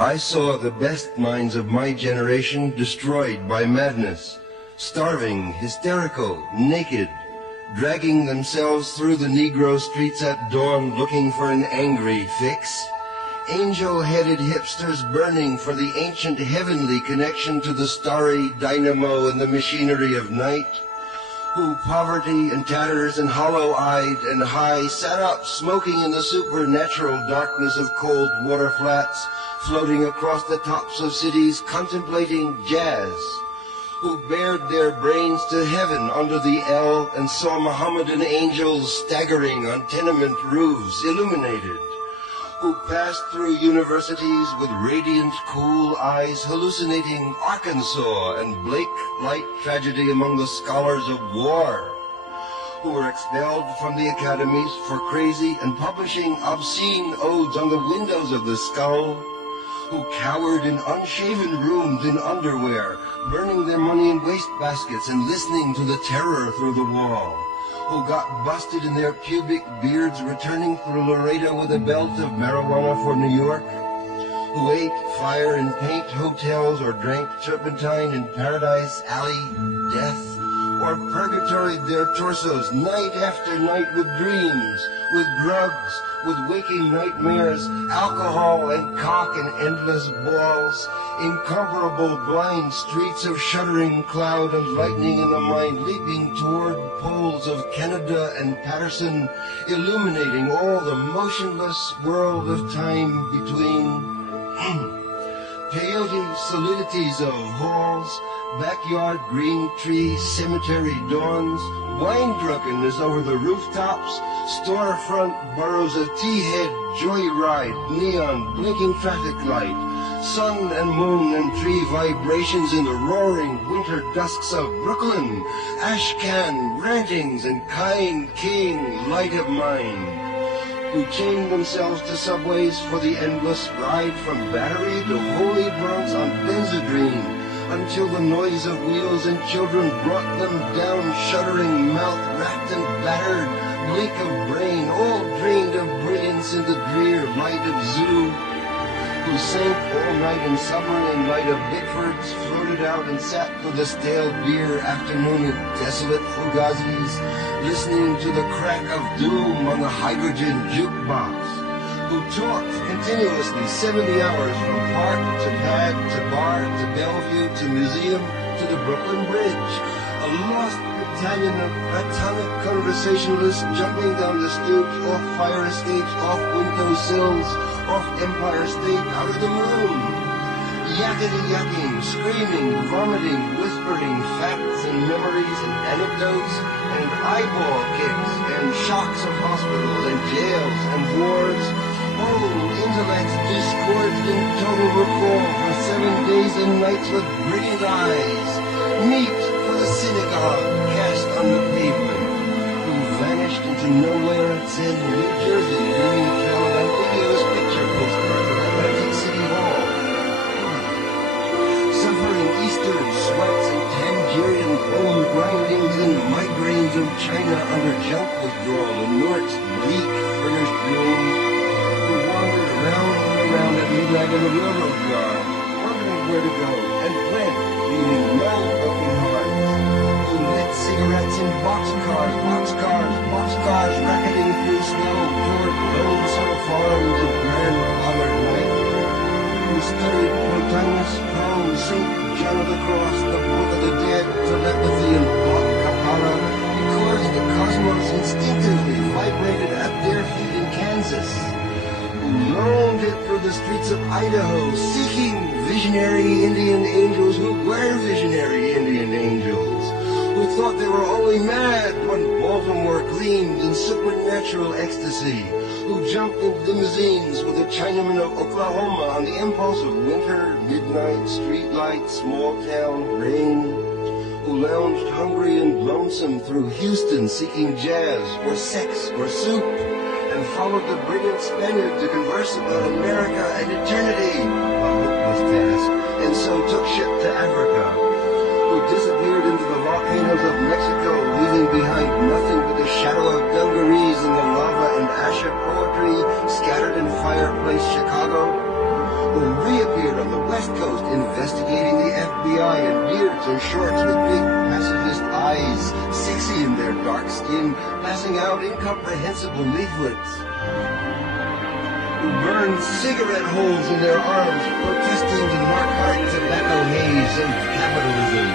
I saw the best minds of my generation destroyed by madness, starving, hysterical, naked, dragging themselves through the Negro streets at dawn looking for an angry fix. Angel-headed hipsters burning for the ancient heavenly connection to the starry dynamo and the machinery of night, who poverty and tatters and hollow-eyed and high sat up smoking in the supernatural darkness of cold water flats, floating across the tops of cities contemplating jazz, who bared their brains to heaven under the L and saw Mohammedan angels staggering on tenement roofs illuminated, who passed through universities with radiant, cool eyes hallucinating Arkansas and Blake light tragedy among the scholars of war, who were expelled from the academies for crazy and publishing obscene odes on the windows of the skull, who cowered in unshaven rooms in underwear, burning their money in wastebaskets and listening to the terror through the wall, who got busted in their pubic beards returning through Laredo with a belt of marijuana for New York, who ate fire and paint hotels or drank turpentine in Paradise Alley death, or purgatoried their torsos night after night with dreams, with drugs, with waking nightmares, alcohol and cock and endless balls, incomparable blind streets of shuddering cloud and lightning in the mind leaping toward poles of Canada and Patterson, illuminating all the motionless world of time between peyote solidities of halls, backyard green tree cemetery dawns, wine drunkenness over the rooftops, storefront boroughs of tea-head, joyride, neon, blinking traffic light, sun and moon and tree vibrations in the roaring winter dusks of Brooklyn, ashcan rantings and kind king light of mind, who chained themselves to subways for the endless ride from Battery to Holy Bronx on Benzedrine, until the noise of wheels and children brought them down, shuddering, mouth-wrapped and battered, bleak of brain, all drained of brilliance in the drear light of Zoo, who sank all night in submarine light of Bickfords, floated out and sat for the stale beer afternoon in desolate Fugazis, listening to the crack of doom on the hydrogen jukebox, who talked continuously 70 hours from park to pad to bar to Bellevue to museum to the Brooklyn Bridge, a lost battalion of platonic conversationalists jumping down the stoops, off fire escapes, off window sills, off Empire State, out of the moon, yakety-yakking, screaming, vomiting, whispering facts and memories and anecdotes and eyeball kicks and shocks of hospitals and jails and wars. Oh, intellects disgorged in total recall for 7 days and nights with brilliant eyes, meet for the synagogue cast on the pavement, who vanished into nowhere at Zen, New Jersey, leaving a trail of ambiguous picture postcards of Atlantic City Hall, suffering Eastern sweats and Tangerian bone grindings and migraines of China under junk withdrawal in Newark's bleak furnished room, around and around at midnight in the railroad yard, wondering where to go and when, leaving no broken hearts, who lit cigarettes in boxcars racketing through snow toward lonesome farms of grandfathered night, who studied Plotinus, Rome, St. John of the Cross, the Book of the Dead, telepathy, and Bach Kabbalah, because the cosmos instinctively vibrated at their feet in Kansas, roamed it through the streets of Idaho, seeking visionary Indian angels who were visionary Indian angels, who thought they were only mad when Baltimore gleamed in supernatural ecstasy, who jumped in limousines with the Chinamen of Oklahoma on the impulse of winter, midnight, streetlight, small town, rain, who lounged hungry and lonesome through Houston seeking jazz or sex or soup, and followed the brilliant Spaniard to converse about America and eternity, a hopeless task, and so took ship to Africa, who disappeared into the volcanoes of Mexico, leaving behind nothing but the shadow of dungarees and the lava and ash of poetry scattered in fireplace Chicago, who reappeared and shorts with big pacifist eyes, sexy in their dark skin, passing out incomprehensible leaflets. Who burned cigarette holes in their arms, protesting the narcotic tobacco haze of capitalism.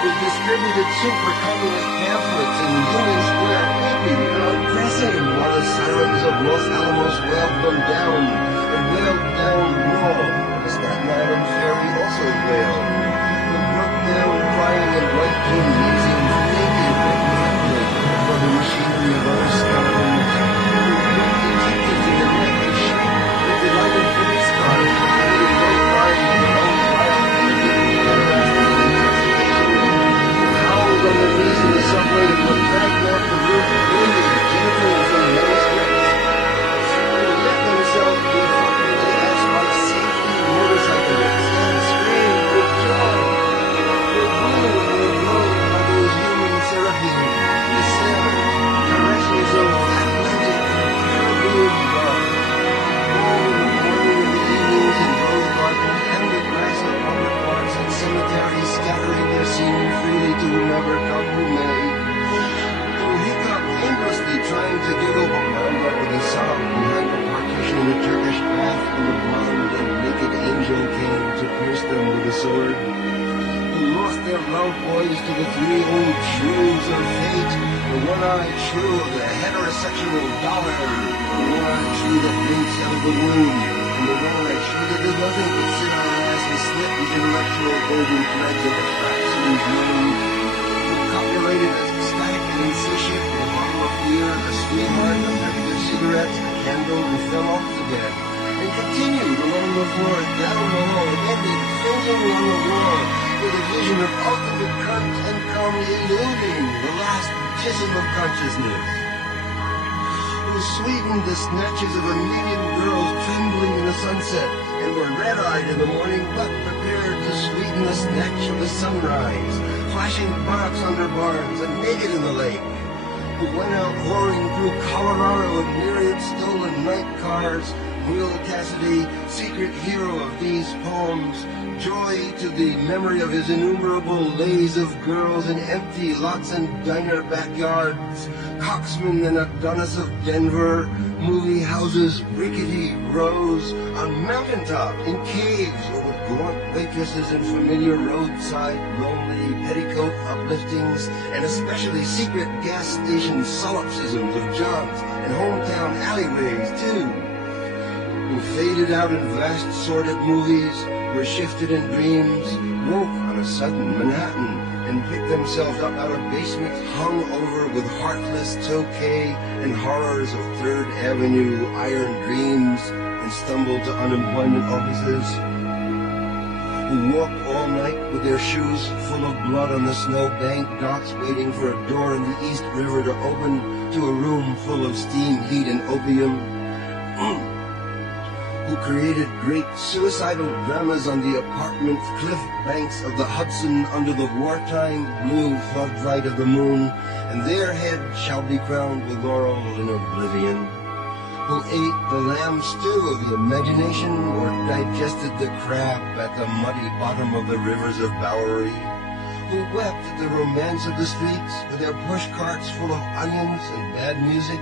Who distributed super communist pamphlets in Union Square weeping and undressing while the sirens of Los Alamos wailed them down, and wailed down raw. The Staten Island ferry also wailed. Who broke down crying in white plume museums, naked and naked for the machinery of other scoundrels. Who put detectives in the neck and shriek with delighted police cars, who wrote lines of their own wild energetic patterns of intoxication. Who howled on their knees in the subway and were dragged off the roof, bleeding genitals and manuscripts. Who let themselves be fucking asked by safety motorcyclists and screamed with joy. Who blew and were blown by those human seraphim, the sailors, caresses of Atlantic Caribbean love. All in the morning and the evenings in rose gardens and the grass of public parks and cemeteries, scattering their semen freely to whomever come who may. Who hiccup aimlessly trying to giggle but wound up with a sob behind the partition in a Turkish bath when the blonde and naked angel came to pierce them with a sword. Who lost their love boys to the three old shrews of fate, the one-eyed shrew of the heterosexual dollar, the one-eyed shrew that blinks out of the womb, and the one-eyed shrew that does nothing but sit on her ass and slit the intellectual golden threads of a craftsman's mind. Who copulated as ecstatic and insatiate with a bottle of beer, a sweetheart, a packet of cigarettes, a candle, and fell off the bed, and continued along the floor, down the hall, and ended fainting on the wall, with a vision of ultimate cunt and come eluding the last jism of consciousness. Who sweetened the snatches of a million girls trembling in the sunset, and were red-eyed in the morning, but prepared to sweeten the snatch of the sunrise, flashing buttocks under barns and naked in the lake. Who went out whoring through Colorado in myriad stolen night cars, Will Cassidy, secret hero of these poems, joy to the memory of his innumerable lays of girls in empty lots and diner backyards, coxman and Adonis of Denver, movie houses, rickety rows, on mountaintop, in caves, or with gaunt waitresses in familiar roadside, lonely petticoat upliftings, and especially secret gas station solipsisms of Johns and hometown alleyways, too. Who faded out in vast sordid movies, were shifted in dreams, woke on a sudden Manhattan, and picked themselves up out of basements hung over with heartless Tokay and horrors of Third Avenue iron dreams, and stumbled to unemployment offices. Who walked all night with their shoes full of blood on the snowbank docks, waiting for a door in the East River to open to a room full of steam, heat, and opium. Who created great suicidal dramas on the apartment cliff banks of the Hudson under the wartime blue floodlight of the moon, and their head shall be crowned with laurel in oblivion. Who ate the lamb stew of the imagination, or digested the crab at the muddy bottom of the rivers of Bowery. Who wept at the romance of the streets with their push carts full of onions and bad music.